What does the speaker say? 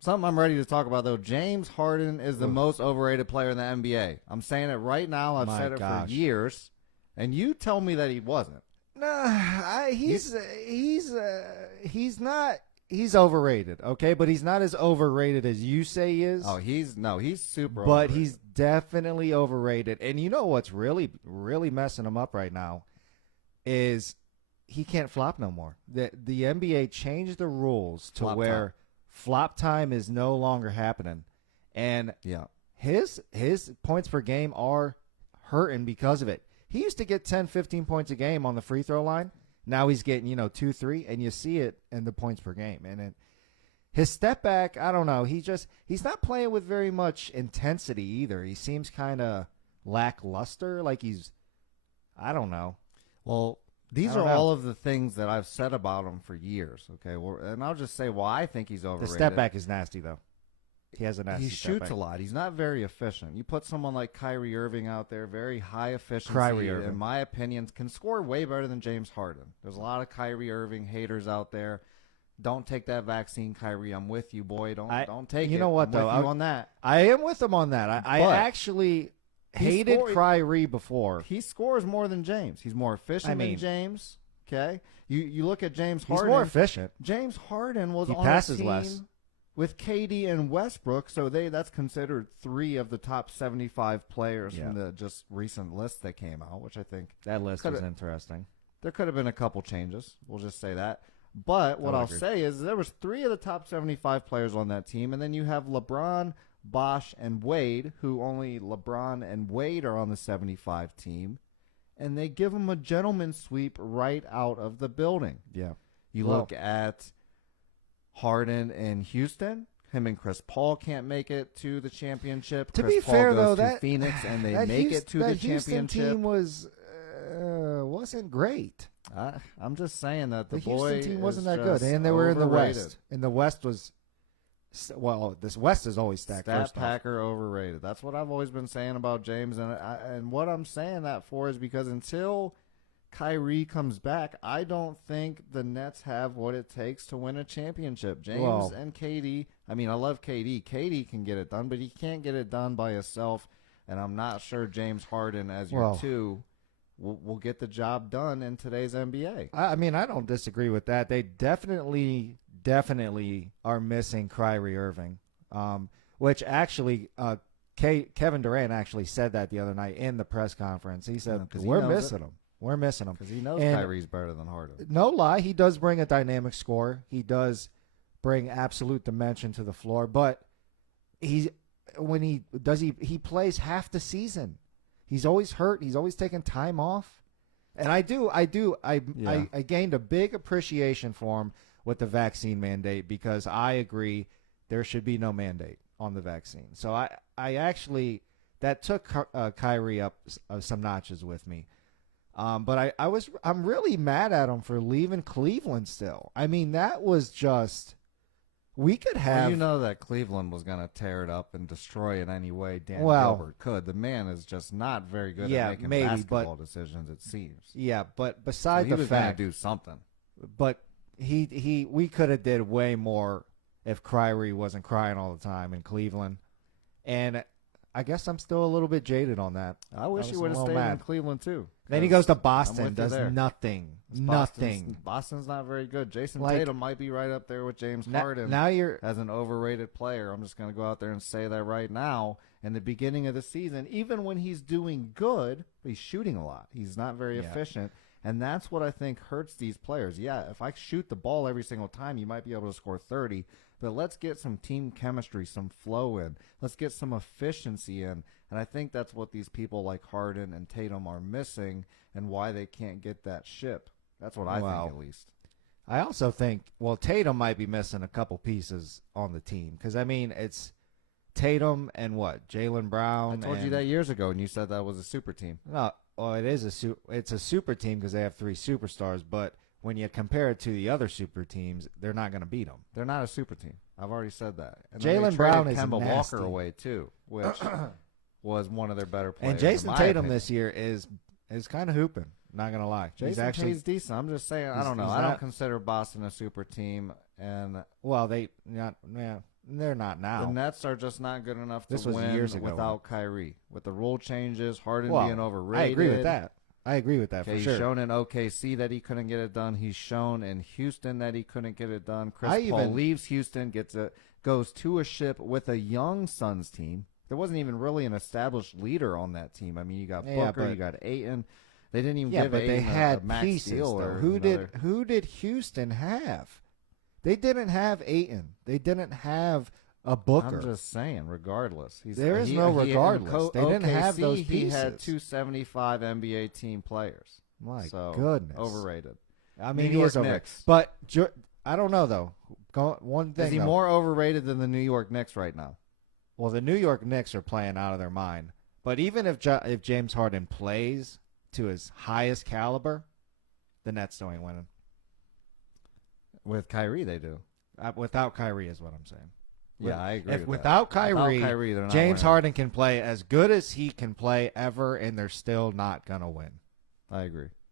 Something I'm ready to talk about, though. James Harden is the most overrated player in the NBA. I'm saying it right now. I've said it for years. And you tell me that he wasn't. No, he's not. He's overrated, okay? But he's not as overrated as you say he is. Oh, he's super but overrated. He's definitely overrated. And you know what's really, really messing him up right now is he can't flop no more. The NBA changed the rules to where flop time is no longer happening. And his points per game are hurting because of it. He used to get 10, 15 points a game on the free throw line. Now he's getting, 2, 3, and you see it in the points per game. And his step back, I don't know. He's not playing with very much intensity either. He seems kind of lackluster, like I don't know. Well, these are all of the things that I've said about him for years, okay? And I'll just say why I think he's overrated. The step back is nasty, though. He has a nasty He step shoots back. a lot. He's not very efficient. You put someone like Kyrie Irving out there, very high efficiency, Kyrie Irving, in my opinion, can score way better than James Harden. There's a lot of Kyrie Irving haters out there. Don't take that vaccine, Kyrie. I'm with you, boy. Don't take it. You know what, though? I'm with you on that. I am with him on that. I actually hated Kyrie before. He scores more than James. He's more efficient than James. Okay? You look at James Harden. He's more efficient. James Harden was on passes a team less. with KD and Westbrook, so that's considered 3 of the top 75 players from the just recent list that came out, which I think that list was interesting. There could have been a couple changes. We'll just say that. But what I'll say is there was 3 of the top 75 players on that team, and then you have LeBron, Bosh, and Wade, who only LeBron and Wade are on the 75 team, and they give them a gentleman's sweep right out of the building. Yeah. You look at Harden in Houston. Him and Chris Paul can't make it to the championship. To Chris be Paul fair, goes though, to Phoenix and they make it to the Houston championship. Team wasn't great. I'm just saying that the Houston team wasn't that good, and they were in the West. And the West was, this West is always stacked. Stat Packer overrated. That's what I've always been saying about James, and what I'm saying that for is because until Kyrie comes back, I don't think the Nets have what it takes to win a championship. James and KD, I mean, I love KD. KD can get it done, but he can't get it done by himself, and I'm not sure James Harden as your 2 will get the job done in today's NBA. I mean, I don't disagree with that. They definitely are missing Kyrie Irving, which actually Kevin Durant actually said that the other night in the press conference. He said, we're missing him. We're missing him. Because he knows Kyrie's better than Harden. No lie, he does bring a dynamic score. He does bring absolute dimension to the floor, but he plays half the season. He's always hurt. He's always taking time off. And I gained a big appreciation for him with the vaccine mandate because I agree there should be no mandate on the vaccine. So I actually, that took Kyrie up some notches with me. But I'm really mad at him for leaving Cleveland still. I mean, that was just, we could have. Well, you know that Cleveland was going to tear it up and destroy it any way Dan Gilbert could. The man is just not very good at making basketball decisions, it seems. Yeah, but besides the fact, he was going to do something. But we could have did way more if Kyrie wasn't crying all the time in Cleveland. And I guess I'm still a little bit jaded on that. I wish he would have stayed in Cleveland too. Then he goes to Boston, does nothing. Nothing. Boston's not very good. Jason Tatum might be right up there with James Harden now you're, as an overrated player. I'm just going to go out there and say that right now. In the beginning of the season, even when he's doing good, he's shooting a lot. He's not very efficient. And that's what I think hurts these players. Yeah, if I shoot the ball every single time, you might be able to score 30. But let's get some team chemistry, some flow in. Let's get some efficiency in. And I think that's what these people like Harden and Tatum are missing and why they can't get that ship. That's what I think, at least. I also think, Tatum might be missing a couple pieces on the team. Because, I mean, it's Tatum and Jaylen Brown. I told you that years ago, and you said that was a super team. No, it's a super team because they have 3 superstars, but when you compare it to the other super teams, they're not going to beat them. They're not a super team. I've already said that. Jaylen Brown is Kemba nasty. Walker away too, which was one of their better players. And Jason Tatum this year is kind of hooping. Not going to lie. He's decent. I'm just saying. I don't know. I don't consider Boston a super team. And They're not now. The Nets are just not good enough to This was win years ago. without Kyrie. With the rule changes, Harden Well, being I overrated. agree with that. For He's sure. shown in OKC that he couldn't get it done. He's shown in Houston that he couldn't get it done. Chris Paul leaves Houston, goes to a ship with a young Suns team. There wasn't even really an established leader on that team. I mean, you got Booker, you got Ayton. They didn't even give but Ayton they had a max pieces. deal. Though. Or Who did Houston have? They didn't have Ayton. They didn't have a Booker. I'm just saying, regardless. There is no regardless. They didn't have those pieces. He had 275 NBA team players. My so, goodness. Overrated. I mean, New he is York overrated. Knicks. But I don't know, though. One thing. Is he more overrated than the New York Knicks right now? Well, the New York Knicks are playing out of their mind. But even if James Harden plays to his highest caliber, the Nets don't ain't winning. With Kyrie, they do. Without Kyrie is what I'm saying. Yeah, I agree. Without Kyrie, they're not James winning. Harden can play as good as he can play ever, and they're still not going to win. I agree.